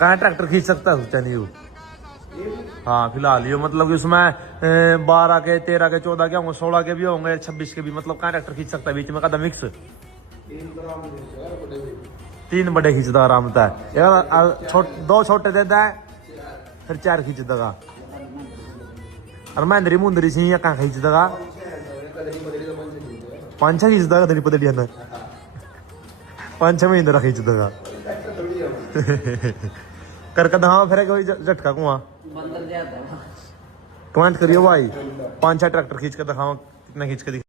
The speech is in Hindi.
कहाँ ट्रैक्टर खींच सकता है सोचा नहीं हो। हाँ फिलहाल ये मतलब कि उसमें 12 के 13 के 14 के होंगे 16 के भी होंगे 26 के भी, मतलब कहाँ ट्रैक्टर खींच सकता है बीच में कदम मिक्स। 3 बड़े खींचता आराम था यार, 2 छोटे देता है फिर 4 खींच देगा। और महिंद्री मुंदरी सी कहाँ खींच देगा 5-6 खींच देगा तेरी पतली ना 5-6 महिंद्रा खींच देगा। करके दहा फिर कोई झटका कुआं कमेंट करियो भाई 5-6 ट्रैक्टर खींच के दिखाओ कितना खींच के